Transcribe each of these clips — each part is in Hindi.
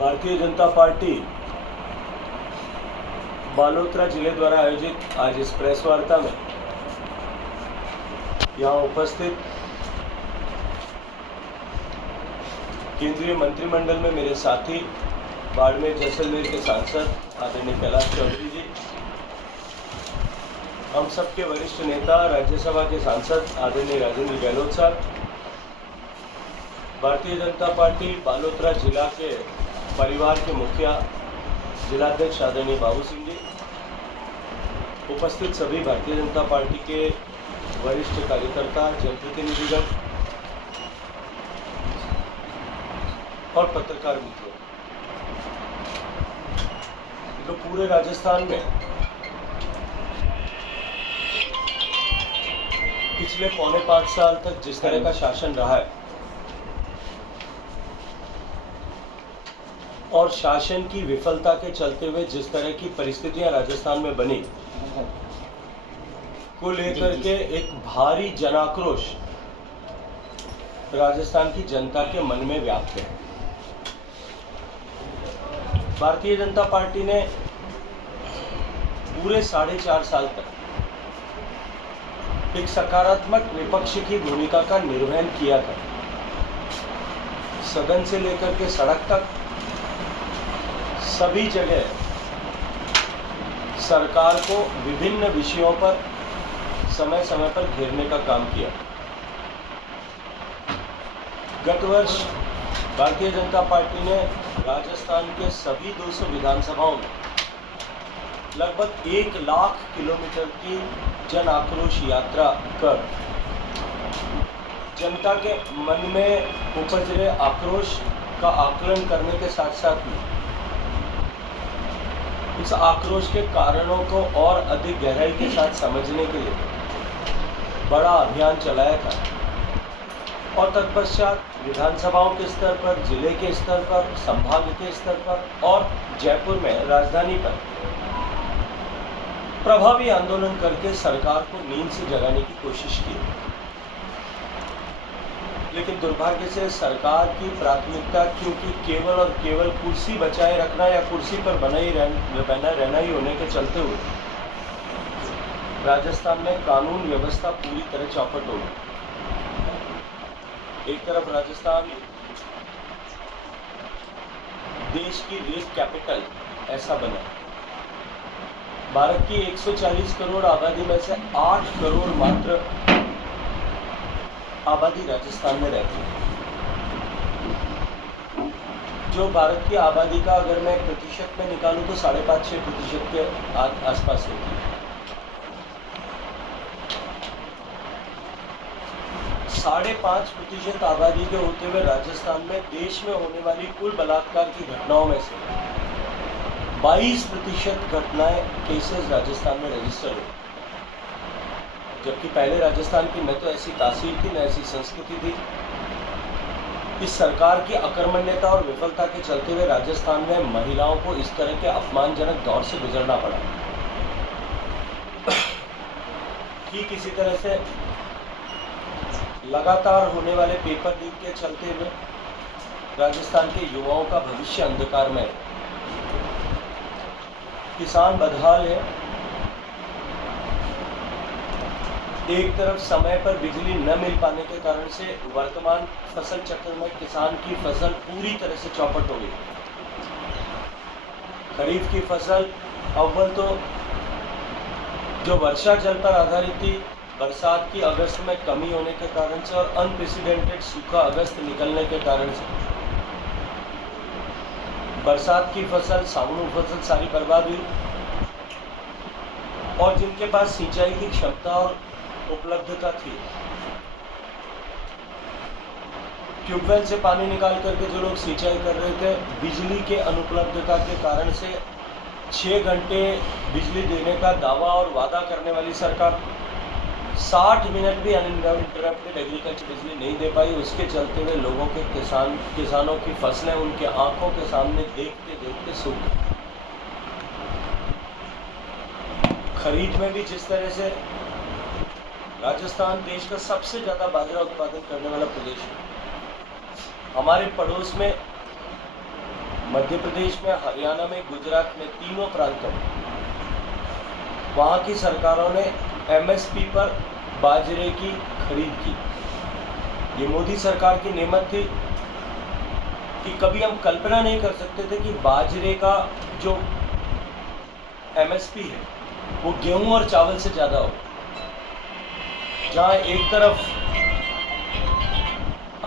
भारतीय जनता पार्टी बालोतरा जिले द्वारा आयोजित आज इस प्रेस वार्ता में यहाँ उपस्थित केंद्रीय मंत्रिमंडल में मेरे साथी बाड़मेर जैसलमेर के सांसद आदरणीय कैलाश चौधरी जी, हम सबके वरिष्ठ नेता राज्यसभा के सांसद आदरणीय राजेंद्र गहलोत साहब, भारतीय जनता पार्टी बालोतरा जिला के परिवार के मुखिया जिलाध्यक्ष आदरणीय बाबू सिंह जी, उपस्थित सभी भारतीय जनता पार्टी के वरिष्ठ कार्यकर्ता, जनप्रतिनिधिगण और पत्रकार मित्रों, तो पूरे राजस्थान में पिछले पौने 5 साल तक जिस तरह का शासन रहा है और शासन की विफलता के चलते हुए जिस तरह की परिस्थितियां राजस्थान में बनी को लेकर के एक भारी जनाक्रोश राजस्थान की जनता के मन में व्याप्त है। भारतीय जनता पार्टी ने पूरे 4.5 साल तक एक सकारात्मक विपक्ष की भूमिका का निर्वहन किया था। सदन से लेकर के सड़क तक सभी जगह सरकार को विभिन्न विषयों पर समय समय पर घेरने का काम किया। गत वर्ष भारतीय जनता पार्टी ने राजस्थान के सभी 200 विधानसभाओं में लगभग 1 लाख किलोमीटर की जन आक्रोश यात्रा कर जनता के मन में उपज रहे आक्रोश का आकलन करने के साथ साथ में उस आक्रोश के कारणों को और अधिक गहराई के साथ समझने के लिए बड़ा अभियान चलाया था और तत्पश्चात विधानसभाओं के स्तर पर, जिले के स्तर पर, संभाग के स्तर पर और जयपुर में राजधानी पर प्रभावी आंदोलन करके सरकार को नींद से जगाने की कोशिश की। लेकिन दुर्भाग्य से सरकार की प्राथमिकता क्योंकि केवल और केवल कुर्सी बचाए रखना या कुर्सी पर बना रहना ही होने के चलते हुए राजस्थान में कानून व्यवस्था पूरी तरह चौपट हो गई। एक तरफ राजस्थान देश की रेप कैपिटल ऐसा बना, भारत की 140 करोड़ आबादी में से 8 करोड़ मात्र आबादी राजस्थान में रहती है। जो भारत की आबादी का अगर मैं प्रतिशत में निकालूं तो 5.5-6% के आसपास होती है। 5.5% आबादी के होते हुए राजस्थान में देश में होने वाली कुल बलात्कार की घटनाओं में से 22% घटनाएं केसेस राजस्थान में रजिस्टर हुई, जबकि पहले राजस्थान की न तो ऐसी तासीर थी न ऐसी संस्कृति थी। इस सरकार की अकर्मण्यता और विफलता के चलते हुए राजस्थान में महिलाओं को इस तरह के अपमानजनक दौर से गुजरना पड़ा। ठीक इसी तरह से लगातार होने वाले पेपर लीक के चलते हुए राजस्थान के युवाओं का भविष्य अंधकार में है। किसान बदहाल है। एक तरफ समय पर बिजली न मिल पाने के कारण से वर्तमान फसल चक्र में किसान की फसल पूरी तरह से चौपट हो गई। खरीफ की फसल अव्वल तो जो वर्षा जल पर आधारित थी, बरसात की अगस्त में कमी होने के कारण से और अनप्रेसिडेंटेड सूखा अगस्त निकलने के कारण से बरसात की फसल, सावनु फसल सारी बर्बाद हुई। और जिनके पास सिंचाई की क्षमता और उपलब्धता थी, ट्यूबवेल से पानी निकाल करके जो लोग सिंचाई कर रहे थे, बिजली के अनुपलब्धता के कारण से 6 घंटे बिजली देने का दावा और वादा करने वाली सरकार 60 मिनट भी अनइंटरप्टेड एग्रीकल्चर बिजली नहीं दे पाई। उसके चलते हुए लोगों के किसानों की फसलें उनके आंखों के सामने देखते देखते सूख गई। खरीद में भी जिस तरह से राजस्थान देश का सबसे ज़्यादा बाजरा उत्पादन करने वाला प्रदेश है, हमारे पड़ोस में मध्य प्रदेश में, हरियाणा में, गुजरात में, तीनों प्रांतों में वहाँ की सरकारों ने एमएसपी पर बाजरे की खरीद की। ये मोदी सरकार की नेमत थी कि कभी हम कल्पना नहीं कर सकते थे कि बाजरे का जो एमएसपी है वो गेहूं और चावल से ज़्यादा हो। जहाँ एक तरफ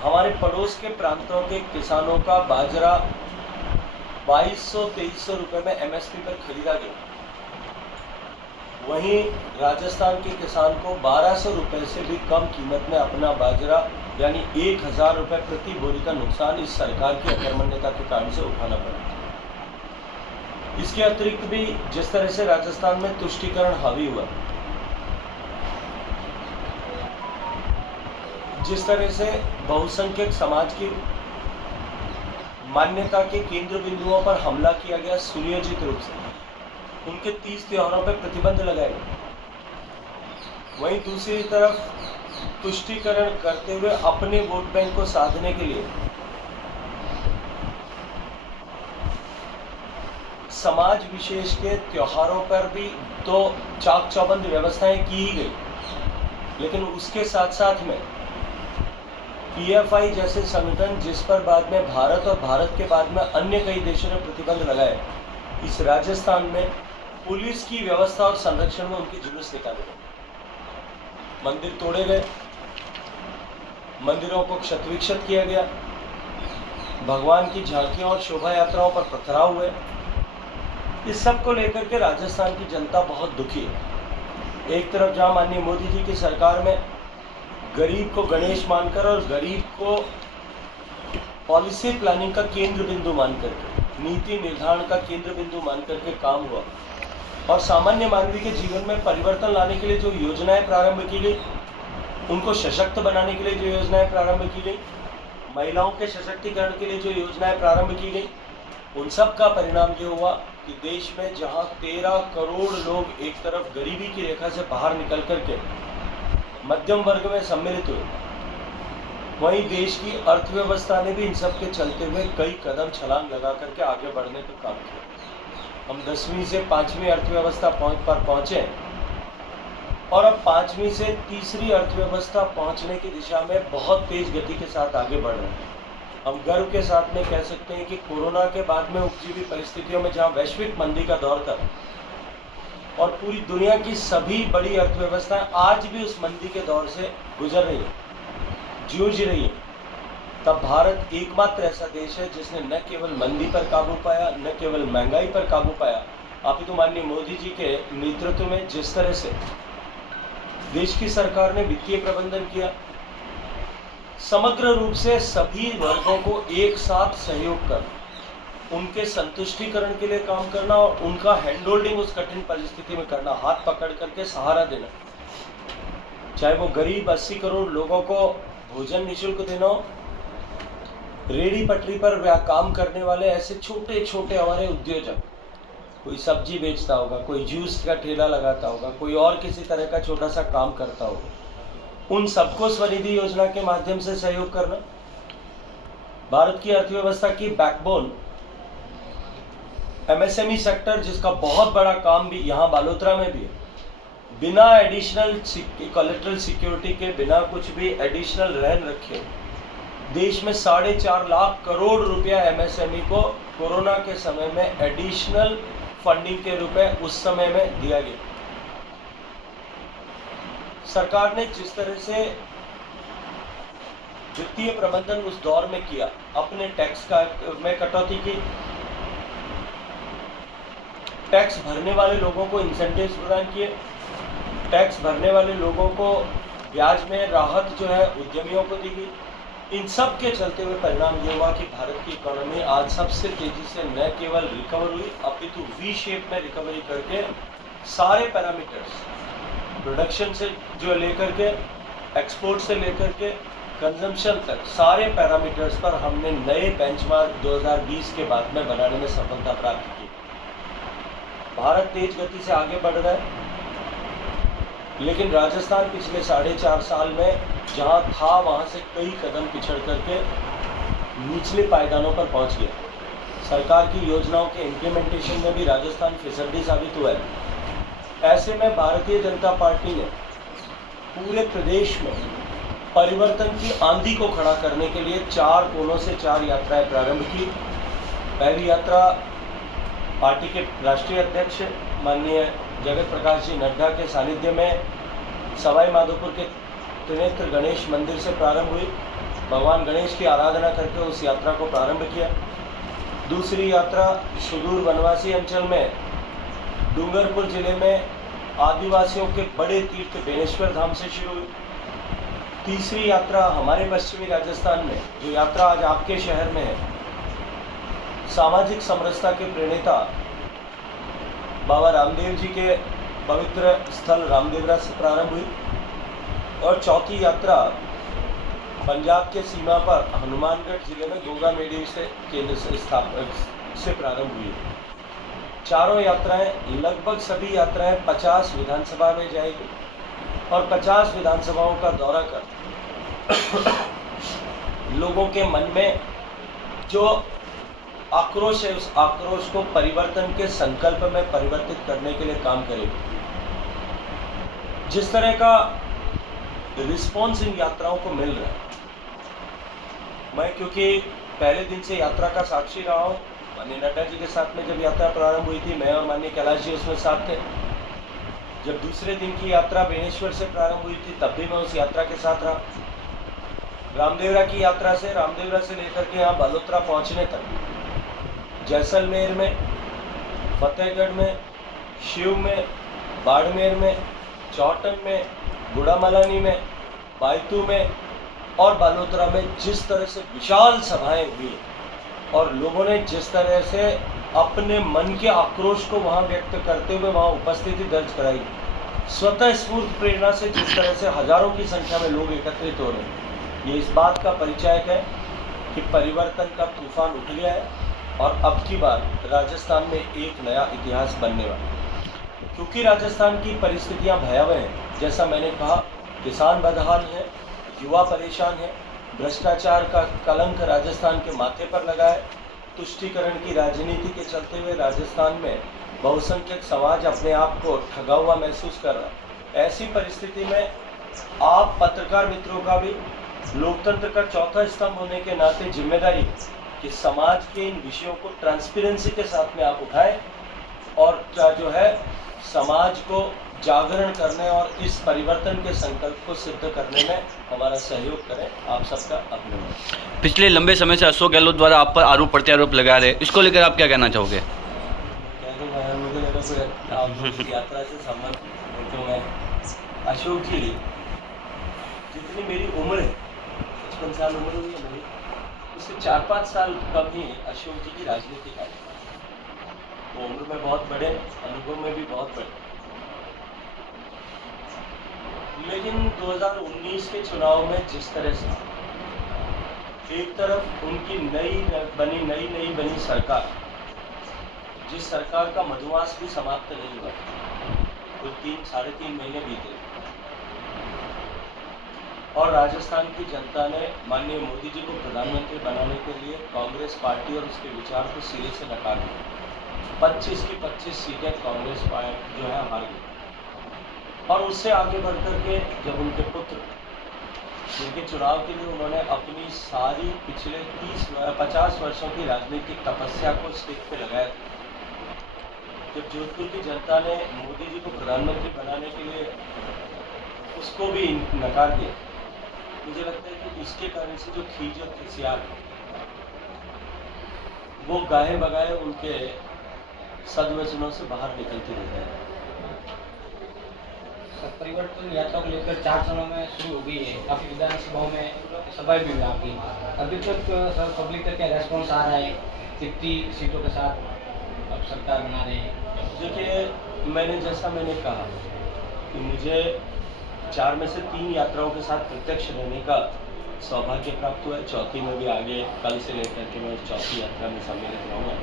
हमारे पड़ोस के प्रांतों के किसानों का बाजरा 2200-2300 रुपये में एमएसपी पर खरीदा गया, वहीं राजस्थान के किसान को 1200 रुपये से भी कम कीमत में अपना बाजरा यानी 1000 रुपये प्रति बोरी का नुकसान इस सरकार की अकर्मण्यता के कारण से उठाना पड़ा। इसके अतिरिक्त भी जिस तरह से राजस्थान में तुष्टीकरण हावी हुआ, जिस तरह से बहुसंख्यक समाज की मान्यता के केंद्र बिंदुओं पर हमला किया गया सुनियोजित रूप से, उनके 30 त्योहारों पर प्रतिबंध लगाए गए, वहीं दूसरी तरफ तुष्टीकरण करते हुए अपने वोट बैंक को साधने के लिए समाज विशेष के त्योहारों पर भी तो चाक चौबंद व्यवस्थाएं की ही गई, लेकिन उसके साथ साथ में पीएफआई जैसे संगठन जिस पर बाद में भारत और भारत के बाद में अन्य कई देशों ने प्रतिबंध लगाए, इस राजस्थान में पुलिस की व्यवस्था और संरक्षण में उनके जुलूस निकाले गए, मंदिर तोड़े गए, मंदिरों को क्षतविक्षत किया गया, भगवान की झांकियों और शोभा यात्राओं पर पथराव हुए। इस सब को लेकर के राजस्थान की जनता बहुत दुखी है। एक तरफ जहां माननीय मोदी जी की सरकार में गरीब को गणेश मानकर और गरीब को पॉलिसी प्लानिंग का केंद्र बिंदु मान करके, नीति निर्धारण का केंद्र बिंदु मान करके काम हुआ और सामान्य मानवी के जीवन में परिवर्तन लाने के लिए जो योजनाएं प्रारंभ की गई, उनको सशक्त बनाने के लिए जो योजनाएं प्रारंभ की गई, महिलाओं के सशक्तिकरण के लिए जो योजनाएं प्रारंभ की गई, उन सब का परिणाम ये हुआ कि देश में जहां 13 करोड़ लोग एक तरफ गरीबी की रेखा से बाहर निकल करके मध्यम वर्ग में सम्मिलित हुए, वहीं देश की अर्थव्यवस्था ने भी इन सब के चलते हुए कई कदम छलांग लगा करके आगे बढ़ने का काम किया। हम 10वीं से 5वीं अर्थव्यवस्था पर पहुंचे और अब 5वीं से तीसरी अर्थव्यवस्था पहुंचने की दिशा में बहुत तेज गति के साथ आगे बढ़ रहे हैं। हम गर्व के साथ में कह सकते हैं कि कोरोना के बाद में उपजी हुई परिस्थितियों में जहां वैश्विक मंदी का दौर था और पूरी दुनिया की सभी बड़ी अर्थव्यवस्थाएं आज भी उस मंदी के दौर से गुजर रही है, जूझ रही है, तब भारत एकमात्र ऐसा देश है जिसने न केवल मंदी पर काबू पाया, न केवल महंगाई पर काबू पाया, अपितु माननीय मोदी जी के नेतृत्व में जिस तरह से देश की सरकार ने वित्तीय प्रबंधन किया, समग्र रूप से सभी वर्गों को एक साथ सहयोग कर उनके संतुष्टिकरण के लिए काम करना और उनका हैंड होल्डिंग उस कठिन परिस्थिति में करना, हाथ पकड़ करके सहारा देना, चाहे वो गरीब 80 करोड़ लोगों को भोजन निःशुल्क देना हो, रेडी पटरी पर काम करने वाले ऐसे छोटे छोटे हमारे उद्योजक, कोई सब्जी बेचता होगा, कोई जूस का ठेला लगाता होगा, कोई और किसी तरह का छोटा सा काम करता होगा, उन सबको स्वनिधि योजना के माध्यम से सहयोग करना। भारत की अर्थव्यवस्था की बैकबोन एमएसएमई सेक्टर, जिसका बहुत बड़ा काम भी यहाँ बालोतरा में भी है, बिना एडिशनल कोलेटरल सिक्योरिटी के, बिना कुछ भी एडिशनल रहन रखे देश में 4.5 लाख करोड़ रुपया एमएसएमई को कोरोना के समय में एडिशनल फंडिंग के रूप में उस समय में दिया गया। सरकार ने जिस तरह से वित्तीय प्रबंधन उस दौर में किया, अपने टैक्स का में कटौती की, टैक्स भरने वाले लोगों को इंसेंटिव्स प्रदान किए, टैक्स भरने वाले लोगों को ब्याज में राहत जो है उद्यमियों को दी गई। इन सब के चलते हुए परिणाम ये हुआ कि भारत की इकोनॉमी आज सबसे तेजी से न केवल रिकवर हुई, अपितु वी शेप में रिकवरी करके सारे पैरामीटर्स, प्रोडक्शन से जो लेकर के एक्सपोर्ट से लेकर के कंजम्पशन तक, सारे पैरामीटर्स पर हमने नए बेंचमार्क 2020 के बाद में बनाने में सफलता प्राप्त की। भारत तेज गति से आगे बढ़ रहा है, लेकिन राजस्थान पिछले 4.5 साल में जहां था वहां से कई कदम पिछड़ करके निचले पायदानों पर पहुंच गया। सरकार की योजनाओं के इम्प्लीमेंटेशन में भी राजस्थान फिसड्डी साबित हुआ है। ऐसे में भारतीय जनता पार्टी ने पूरे प्रदेश में परिवर्तन की आंधी को खड़ा करने के लिए 4 कोनों से 4 यात्राएं प्रारंभ की। पहली यात्रा पार्टी के राष्ट्रीय अध्यक्ष माननीय जगत प्रकाश जी नड्डा के सानिध्य में सवाई माधोपुर के त्रिनेत्र गणेश मंदिर से प्रारंभ हुई। भगवान गणेश की आराधना करके उस यात्रा को प्रारंभ किया। दूसरी यात्रा सुदूर वनवासी अंचल में डूंगरपुर जिले में आदिवासियों के बड़े तीर्थ बेनेश्वर धाम से शुरू हुई। तीसरी यात्रा हमारे पश्चिमी राजस्थान में, जो यात्रा आज आपके शहर में है, सामाजिक समरसता के प्रणेता बाबा रामदेव जी के पवित्र स्थल रामदेवरा से प्रारंभ हुई। और चौथी यात्रा पंजाब के सीमा पर हनुमानगढ़ जिले में गोगा मेडी से केंद्र से प्रारंभ हुई। चारों यात्राएं, लगभग सभी यात्राएं 50 विधानसभा में जाएगी और 50 विधानसभाओं का दौरा कर लोगों के मन में जो आक्रोश है, उस आक्रोश को परिवर्तन के संकल्प में परिवर्तित करने के लिए काम करेगी। जिस तरह का रिस्पॉन्स इन यात्राओं को मिल रहा है, मैं क्योंकि पहले दिन से यात्रा का साक्षी रहा हूँ। माननीय नड्डा जी के साथ में जब यात्रा प्रारंभ हुई थी, मैं और माननीय कैलाश जी उसमें साथ थे। जब दूसरे दिन की यात्रा बेनेश्वर से प्रारंभ हुई थी, तब भी मैं उस यात्रा के साथ रहा। रामदेवरा की यात्रा से, रामदेवरा से लेकर के यहाँ बालोतरा पहुँचने तक, जैसलमेर में, फतेहगढ़ में, शिव में, बाड़मेर में, चौहटन में, गुड़ामलानी में, बायतू में और बालोतरा में जिस तरह से विशाल सभाएं हुई और लोगों ने जिस तरह से अपने मन के आक्रोश को वहां व्यक्त करते हुए वहां उपस्थिति दर्ज कराई, स्वतः स्फूर्त प्रेरणा से जिस तरह से हजारों की संख्या में लोग एकत्रित हो रहे हैं, ये इस बात का परिचायक है कि परिवर्तन का तूफान उठ गया है और अब की बार राजस्थान में एक नया इतिहास बनने वाला है। क्योंकि राजस्थान की परिस्थितियां भयावह हैं, जैसा मैंने कहा, किसान बदहाल है, युवा परेशान है, भ्रष्टाचार का कलंक राजस्थान के माथे पर लगा है, तुष्टीकरण की राजनीति के चलते हुए राजस्थान में बहुसंख्यक समाज अपने आप को ठगा हुआ महसूस कर रहा है। ऐसी परिस्थिति में आप पत्रकार मित्रों का भी लोकतंत्र का चौथा स्तंभ होने के नाते जिम्मेदारी कि समाज के इन विषयों को ट्रांसपेरेंसी के साथ में आप उठाएं और जो है समाज को जागरण करने और इस परिवर्तन के संकल्प को सिद्ध करने में हमारा सहयोग करें। आप सबका अभिनंदन। पिछले लंबे समय से अशोक गहलोत द्वारा आप पर आरोप प्रत्यारोप लगा रहे, इसको लेकर आप क्या कहना चाहोगे? मुझे लगा कोई यात्रा से संबंध तो मैं अशोक जी, जितनी मेरी उम्र है, 55 साल उम्र हुई है मेरी, उससे 4-5 साल कम ही अशोक जी की राजनीति का। वो उम्र में बहुत बड़े, अनुभव में भी बहुत बड़े, लेकिन 2019 के चुनाव में जिस तरह से एक तरफ उनकी नई बनी सरकार, जिस सरकार का मधुमास भी समाप्त नहीं हुआ, कुल 3-3.5 महीने बीते और राजस्थान की जनता ने माननीय मोदी जी को प्रधानमंत्री बनाने के लिए कांग्रेस पार्टी और उसके विचार को सिरे से नकार दिया। 25 की 25 सीटें कांग्रेस पार्टी जो है हार गई और उससे आगे बढ़ करके जब उनके पुत्र, जिनके चुनाव के लिए उन्होंने अपनी सारी पिछले 50 वर्षों की राजनीतिक तपस्या को स्टेज पे लगाया, जब जोधपुर की जनता ने मोदी जी को प्रधानमंत्री बनाने के लिए उसको भी नकार दिया, मुझे लगता है कि इसके कारण से जो खींच और खिसियार वो गाहे बगाए उनके सदवचनों से बाहर निकलते रहते हैं। परिवर्तन यात्रा को लेकर 4 चरणों में शुरू हो गई है, काफ़ी विधानसभाओं में सभाएं भी हुई आपकी। अभी तक सर पब्लिक का क्या रेस्पॉन्स आ रहा है? कितनी सीटों के साथ अब सरकार बना रहे हैं? देखिए, मैंने कहा कि मुझे 4 में से 3 यात्राओं के साथ प्रत्यक्ष रहने का सौभाग्य प्राप्त हुआ है। चौथी में भी आगे कल से लेकर के मैं चौथी यात्रा में सम्मिलित रहूँगा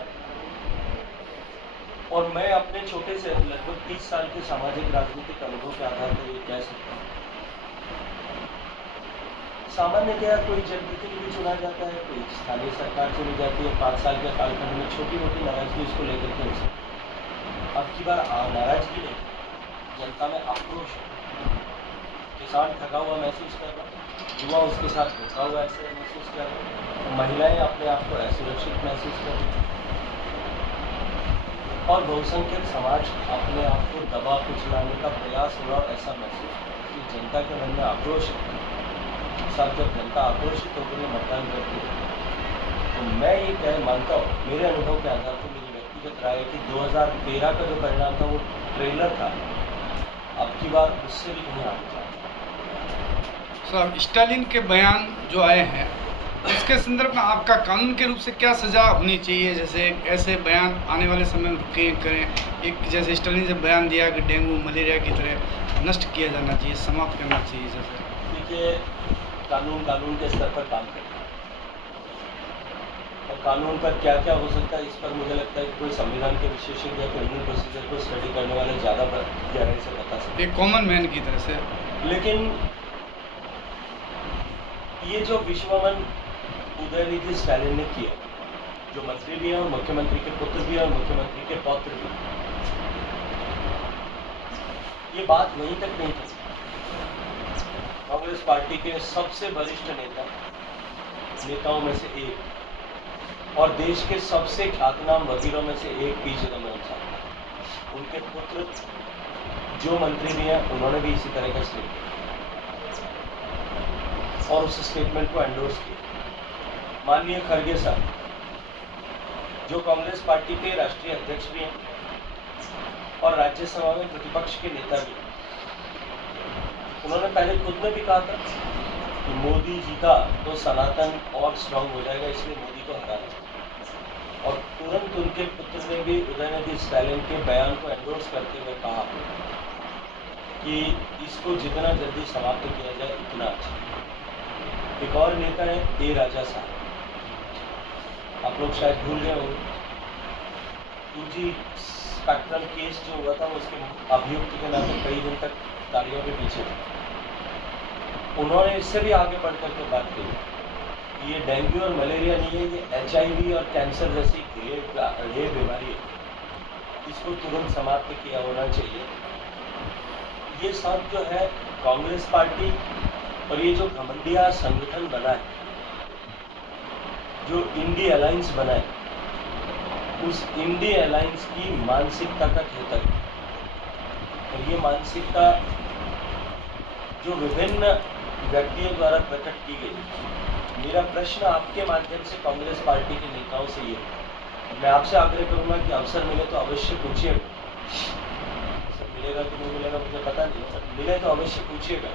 और मैं अपने छोटे से लगभग 30 साल के सामाजिक राजनीतिक अनुभव के आधार पर ये कह सकता हूँ, सामान्यतया कोई जनप्रतिनिधि चुना जाता है, कोई स्थानीय सरकार चुनी जाती है, 5 साल के कालखंड में छोटी मोटी नाराजगी उसको लेकर के हो सकती। अब की बार नाराजगी नहीं, जनता में आक्रोश है। किसान थका हुआ महसूस कर रहा है, युवा उसके साथ धोखा हुआ ऐसे महसूस कर रहे हैं, महिलाएं अपने आप को असुरक्षित महसूस कर रही हैं, और बहुसंख्यक समाज अपने आप को दबा कुचलाने का प्रयास हो रहा ऐसा महसूस कर रहा है कि जनता के मन में आक्रोश है। साथ जब जनता आक्रोशित होकर मतदान करती है तो मैं ये कह मानता हूँ, मेरे अनुभव के आधार पर मेरी व्यक्तिगत राय है कि 2013 का जो परिणाम था वो ट्रेलर था, अब की बार उससे भी कहीं आगे जा। सर, स्टालिन के बयान जो आए हैं इसके संदर्भ में आपका कानून के रूप से क्या सज़ा होनी चाहिए? जैसे ऐसे बयान आने वाले समय में रुके करें, एक जैसे स्टालिन ने जब बयान दिया कि डेंगू मलेरिया की तरह नष्ट किया जाना चाहिए, समाप्त करना चाहिए, जैसे देखिए कानून के स्तर पर काम करता है और कानून पर क्या क्या हो सकता है इस पर मुझे लगता है कि कोई संविधान के विशेषज्ञ या क्रिमिनल प्रोसीजर को स्टडी करने वाले ज़्यादा गहराई से बता सकते एक कॉमन मैन की तरह से। हैं। लेकिन ये जो विश्वमन उदयनिधि स्टालिन ने किया, जो मंत्री भी हैं और मुख्यमंत्री के पुत्र भी हैं और मुख्यमंत्री के पौत्र भी हैं, ये बात वहीं तक नहीं थी। कांग्रेस पार्टी के सबसे वरिष्ठ नेताओं में से एक और देश के सबसे ख्यातनाम वकीलों में से एक पी चिदम्बरम साहब, उनके पुत्र जो मंत्री भी हैं उन्होंने भी इसी तरह का स्टेटमेंट और उस स्टेटमेंट को एंडोर्स किया। माननीय खड़गे साहब जो कांग्रेस पार्टी के राष्ट्रीय अध्यक्ष भी हैं और राज्यसभा में प्रतिपक्ष के नेता भी हैं, उन्होंने पहले खुद में भी कहा था कि मोदी जीता तो सनातन और स्ट्रांग हो जाएगा, इसलिए मोदी को हराना। और तुरंत उनके पुत्र ने भी उदयनिधि स्टालिन के बयान को एंडोर्स करते हुए कहा कि इसको जितना जल्दी समाप्त किया जाए उतना अच्छा। एक और नेता है ए राजा साहब, आप लोग शायद भूल गए होंगे, 2G स्पेक्ट्रम केस जो हुआ था उसके अभियुक्त के नाते कई दिन तक तालियों के पीछे थे। उन्होंने इससे भी आगे बढ़ करके बात की कि ये डेंगू और मलेरिया नहीं है, ये HIV और कैंसर जैसी घरेलू बीमारी है, इसको तुरंत समाप्त किया होना चाहिए। ये सब जो है कांग्रेस पार्टी और ये जो घमंडिया संगठन बना है, जो इंडी अलायंस बना है, उस इंडी अलायंस की मानसिकता का द्योतक है। और ये मानसिकता जो विभिन्न व्यक्तियों द्वारा प्रकट की गई। मेरा प्रश्न आपके माध्यम से कांग्रेस पार्टी के नेताओं से ये, मैं आपसे आग्रह करूंगा कि अवसर मिले तो अवश्य पूछिएगा, अवसर मिलेगा कि नहीं मिलेगा मुझे पता नहीं, मिले तो अवश्य पूछिएगा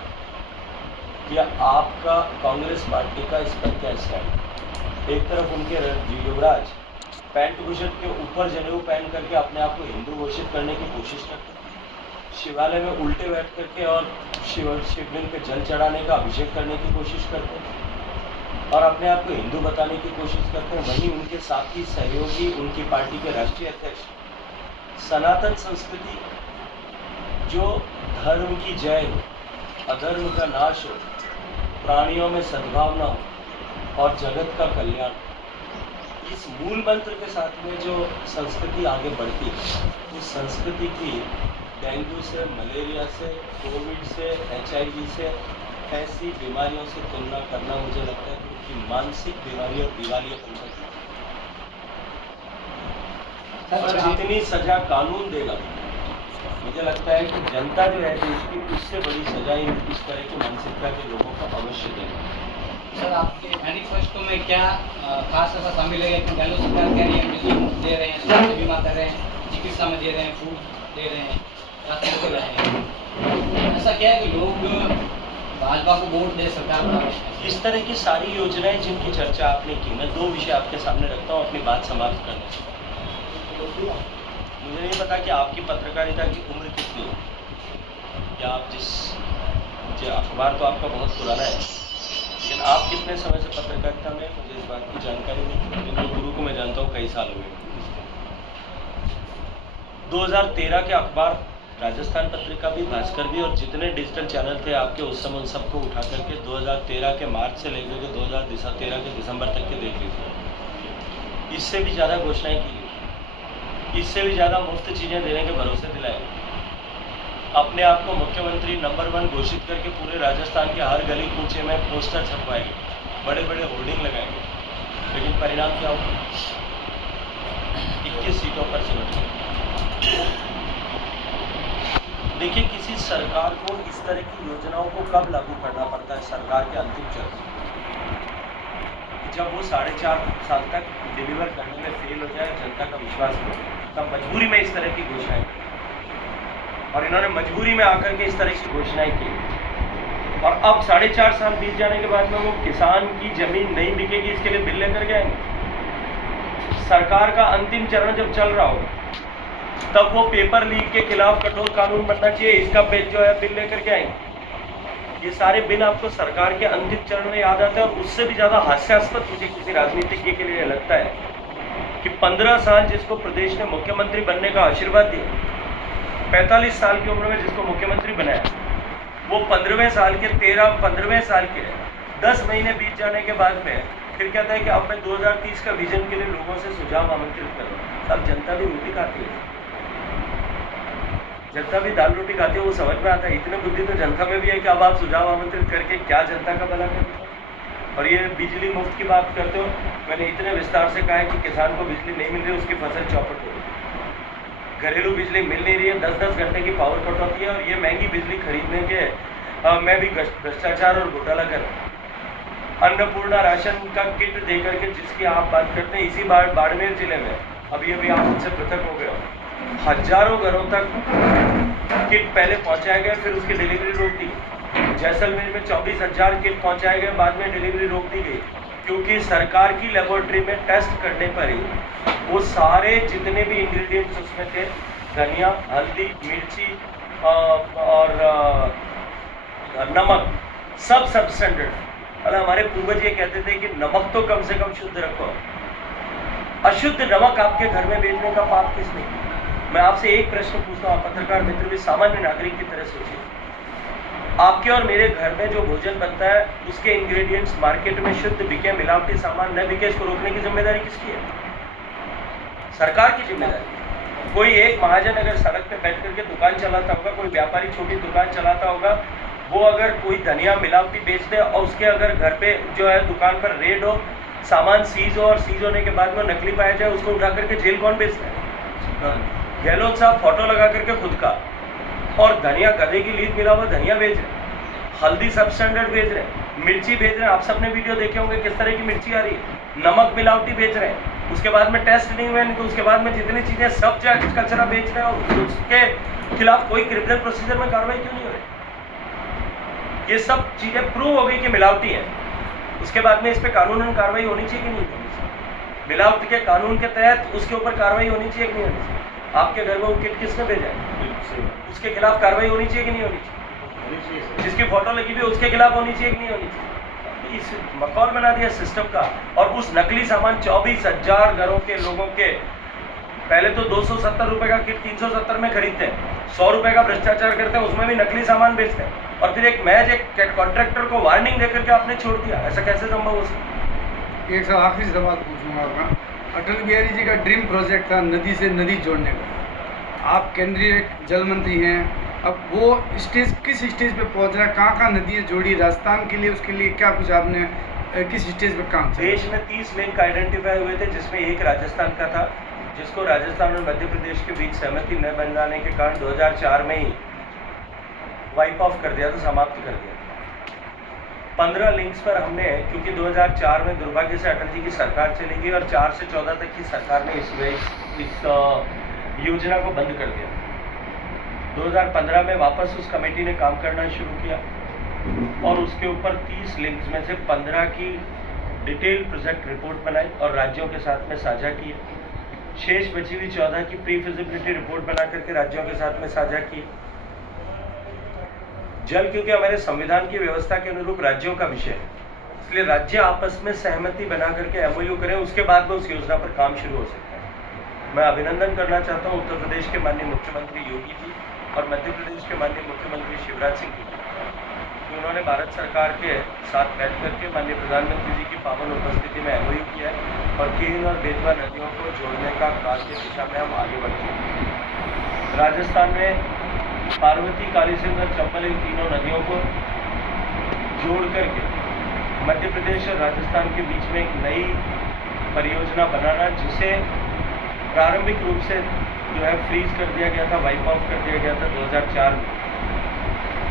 कि आपका कांग्रेस पार्टी का इस पर क्या स्टैंड। एक तरफ उनके युवराज पैंट बुशर्ट के ऊपर जनेऊ पहन करके अपने आप को हिंदू घोषित करने की कोशिश करते हैं, शिवालय में उल्टे बैठ करके और शिवलिंग पे जल चढ़ाने का अभिषेक करने की कोशिश करते हैं और अपने आप को हिंदू बताने की कोशिश करते हैं। वहीं उनके साथी सहयोगी उनकी पार्टी के राष्ट्रीय अध्यक्ष सनातन संस्कृति जो धर्म की जय हो, अधर्म का नाश हो, प्राणियों में सद्भावना हो और जगत का कल्याण, इस मूल मंत्र के साथ में जो संस्कृति आगे बढ़ती है, उस संस्कृति की डेंगू से, मलेरिया से, कोविड से, HIV से, ऐसी बीमारियों से तुलना करना मुझे लगता है कि उनकी मानसिक बीमारी और दिवालियापन और जितनी सजा कानून देगा, मुझे लगता है कि जनता जो है देश की, उससे बड़ी सजा इस तरह की मानसिकता के लोगों को अवश्य देगा। सर, आपके मैनिफेस्टो में क्या खास ऐसा शामिल है कि गहलोत सरकार कह रही है बिजली मुफ्त दे रहे हैं, स्वास्थ्य बीमा कर रहे हैं, चिकित्सा में दे रहे हैं, फूड दे रहे हैं, राशन दे रहे हैं, ऐसा क्या है कि लोग भाजपा को वोट दे सरकार बनाने? इस तरह की सारी योजनाएं जिनकी चर्चा आपने की, मैं 2 विषय आपके सामने रखता हूँ अपनी बात समाप्त करने से। मुझे नहीं पता कि आपकी पत्रकारिता की उम्र कितनी है, या आप जो अखबार तो आपका बहुत पुराना है, लेकिन आप कितने समय से पत्रकारिता में, मुझे इस बात की जानकारी नहीं, लेकिन गुरु को मैं जानता हूँ कई साल हुए। 2013 के अखबार राजस्थान पत्रिका भी, भास्कर भी और जितने डिजिटल चैनल थे आपके उस समय, उन सबको उठा करके 2013 के मार्च से लेकर के 2013 के दिसंबर तक के देख लीजिए। इससे भी ज़्यादा घोषणाएं की गई, इससे भी ज़्यादा मुफ्त चीज़ें देने के भरोसे दिलाए, अपने आप को मुख्यमंत्री नंबर 1 घोषित करके पूरे राजस्थान के हर गली कूचे में पोस्टर छपवाएंगे, बड़े बड़े होर्डिंग लगाएंगे, लेकिन परिणाम क्या होगा? 21 सीटों पर सिमट गए। देखिए, किसी सरकार को इस तरह की योजनाओं को कब लागू करना पड़ता है सरकार के अंतिम चरण में, जब वो 4.5 साल तक डिलीवर करने में फेल हो जाए, जनता का विश्वास हो, तब मजबूरी में इस तरह की घोषणाएं की। और इन्होंने मजबूरी में आकर के इस तरह की घोषणाएं की। और अब 4.5 साल बीत जाने के बाद में वो किसान की जमीन नहीं बिकेगी, इसके लिए बिल लेकर के आएंगे। सरकार का अंतिम चरण जब चल रहा हो, तब वो पेपर लीक के खिलाफ कठोर कानून बनना चाहिए, इसका बिल जो है बिल लेकर के आएंगे। ये सारे बिल आपको सरकार के अंतिम चरण में याद आते हैं। और उससे भी ज़्यादा हास्यास्पद मुझे किसी राजनीतिज्ञ के लिए लगता है कि 15 साल जिसको प्रदेश ने मुख्यमंत्री बनने का आशीर्वाद दिया, 45 साल की उम्र में जिसको मुख्यमंत्री बनाया, वो 15वें साल के 10 महीने बीत जाने के बाद में फिर कहता है कि अब मैं 2030 का विजन के लिए लोगों से सुझाव आमंत्रित करूँ। अब जनता भी रोटी खाती है, जनता भी दाल रोटी खाती है, वो समझ में आता है। इतनी बुद्धि तो जनता में भी है कि अब आप सुझाव आमंत्रित करके क्या जनता का भला करते हो। और ये बिजली मुफ्त की बात करते हो, मैंने इतने विस्तार से कहा है कि किसान को बिजली नहीं मिल रही, उसकी फसल चौपट हो रही, घरेलू बिजली मिल नहीं रही है, 10-10 घंटे की पावर कट होती है। और ये महंगी बिजली खरीदने के मैं भी भ्रष्टाचार और घोटाला कर रहा हूँ। अन्नपूर्णा राशन का किट दे करके जिसकी आप बात करते हैं, इसी बाड़मेर जिले में अभी आप उनसे पृथक हो गए हो, हजारों घरों तक किट पहले पहुंचाए गए, फिर उसकी डिलीवरी रोक दी। जैसलमेर में 24,000 किट पहुंचाए गए, बाद में डिलीवरी रोक दी गई, क्योंकि सरकार की लेबोरेटरी में टेस्ट करने पर ही वो सारे जितने भी इंग्रेडिएंट्स उसमें थे, धनिया, हल्दी, मिर्ची और नमक, सब स्टैंडर्ड। अरे हमारे पूर्वज ये कहते थे कि नमक तो कम से कम शुद्ध रखो। अशुद्ध नमक आपके घर में बेचने का पाप किसने किया? मैं आपसे एक प्रश्न पूछता हूँ, पत्रकार मित्र भी सामान्य नागरिक की तरह सोचिए, आपके और मेरे घर में जो भोजन बनता है उसके इंग्रेडिएंट्स मार्केट में शुद्ध बिके, मिलावटी सामान न बिके, इसको रोकने की जिम्मेदारी किसकी है? सरकार की जिम्मेदारी। कोई एक महाजन अगर सड़क पे बैठ करके दुकान चलाता होगा, कोई व्यापारी छोटी दुकान चलाता होगा, वो अगर कोई धनिया मिलावटी बेच दे और उसके अगर घर पे जो है दुकान पर रेड हो, सामान सीज हो और सीज होने के बाद में नकली पाया जाए, उसको उठा करके जेल कौन बेचता है? गहलोत साहब फोटो लगा करके खुद का, और धनिया गधे की लीद मिला हुआ धनिया बेच रहे, हल्दी सब स्टैंडर्ड बेच रहे, मिर्ची बेच रहे हैं। आप सबने वीडियो देखे होंगे किस तरह की मिर्ची आ रही है, नमक मिलावटी बेच रहे हैं, उसके बाद में टेस्ट नहीं हुए, तो उसके बाद में जितनी चीजें सब कचरा बेच रहे हैं, और उसके खिलाफ कोई क्रिमिनल प्रोसीजर में कार्रवाई क्यों नहीं हो रही? ये सब चीजें प्रूव हो गई कि मिलावटी है, उसके बाद में इस पर कानूनन कार्रवाई होनी चाहिए कि नहीं होनी चाहिए? मिलावट के कानून के तहत उसके ऊपर कार्रवाई होनी चाहिए कि नहीं होनी चाहिए? आपके घर में वो किट किसने भेजा है, उसके खिलाफ कार्रवाई होनी चाहिए कि नहीं होनी चाहिए? जिसकी फोटो लगी हुई है उसके खिलाफ होनी चाहिए कि नहीं होनी चाहिए? इस मखौल बना दिया सिस्टम का। और उस नकली सामान 24,000 घरों के लोगों के, पहले तो 270 रुपए का किट 370 में खरीदते हैं, 100 रुपए का भ्रष्टाचार करते हैं, उसमें भी नकली सामान बेचते हैं, और फिर एक कॉन्ट्रैक्टर को वार्निंग देकर के आपने छोड़ दिया। ऐसा कैसे संभव हो सकता? एक आखिरी सवाल पूछूंगा आपका। अटल बिहारी जी का ड्रीम प्रोजेक्ट था नदी से नदी जोड़ने का। आप केंद्रीय जल मंत्री हैं, अब वो स्टेज किस स्टेज पे पहुंच रहा है? कहाँ नदियाँ जोड़ी राजस्थान के लिए, उसके लिए क्या कुछ आपने किस स्टेज पे काम किया? देश में 30 लिंक आइडेंटिफाई हुए थे, जिसमें एक राजस्थान का था, जिसको राजस्थान और मध्य प्रदेश के बीच सहमति न बन जाने के कारण 2004 में ही वाइप ऑफ कर दिया था, समाप्त कर दिया। 15 लिंक्स पर हमने, क्योंकि 2004 में दुर्भाग्य से अटल जी की सरकार चली गई और 4 से 14 तक की सरकार ने इस योजना को बंद कर दिया। 2015 में वापस उस कमेटी ने काम करना शुरू किया और उसके ऊपर 30 लिंक्स में से 15 की डिटेल प्रोजेक्ट रिपोर्ट बनाई और राज्यों के साथ में साझा की। शेष बची हुई 14 की प्री फिजिबिलिटी रिपोर्ट बना करके राज्यों के साथ में साझा की। जल क्योंकि हमारे संविधान की व्यवस्था के अनुरूप राज्यों का विषय है, इसलिए राज्य आपस में सहमति बना करके एमओयू करें, उसके बाद में उस योजना पर काम शुरू हो सकता है। मैं अभिनंदन करना चाहता हूं उत्तर प्रदेश के माननीय मुख्यमंत्री योगी जी और मध्य प्रदेश के माननीय मुख्यमंत्री शिवराज सिंह की कि उन्होंने भारत सरकार के साथ बैठ करके माननीय प्रधानमंत्री जी की पावन उपस्थिति में MOU किया है और केन और बेतवा नदियों को जोड़ने का कार्य की दिशा में हम आगे बढ़ते हैं। राजस्थान में पार्वती, काली सिंध और चंबल इन तीनों नदियों को जोड़ करके मध्य प्रदेश और राजस्थान के बीच में एक नई परियोजना बनाना, जिसे प्रारंभिक रूप से जो है फ्रीज कर दिया गया था, वाइप ऑफ कर दिया गया था 2004 में,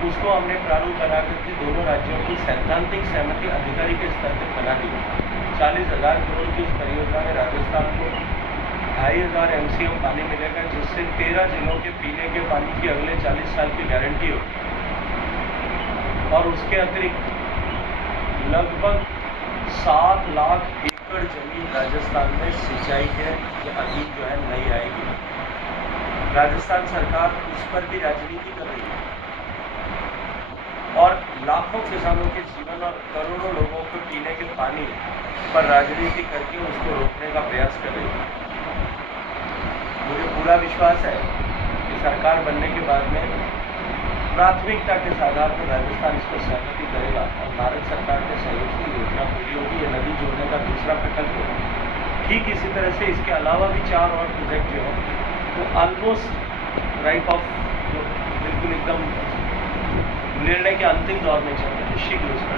उसको हमने प्रारूप बना करके दोनों राज्यों की सैद्धांतिक सहमति अधिकारी के स्तर पर बना दी। 40,000 करोड़ की इस परियोजना में राजस्थान को 2,500 MCM पानी मिलेगा, जिससे 13 जिलों के पीने के पानी की अगले 40 साल की गारंटी हो। और उसके अतिरिक्त लगभग 7 लाख एकड़ जमीन राजस्थान में सिंचाई के अधीन जो है नहीं आएगी। राजस्थान सरकार उस पर भी राजनीति कर रही है और लाखों किसानों के जीवन और करोड़ों लोगों को पीने के पानी पर राजनीति करके उसको रोकने का प्रयास कर रही है। मुझे पूरा विश्वास है कि सरकार बनने के बाद में प्राथमिकता के आधार पर राजस्थान इसको सहमति करेगा और भारत सरकार के सहयोग से योजना पूरी होगी। ये नदी जोड़ने का दूसरा प्रकल्प होगा। ठीक इसी तरह से इसके अलावा भी 4 और प्रोजेक्ट जो हैं वो ऑलमोस्ट राइट ऑफ जो बिल्कुल एकदम निर्णय के अंतिम दौर में चल रहे हैं, शीघ्र उस पर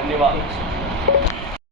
धन्यवाद।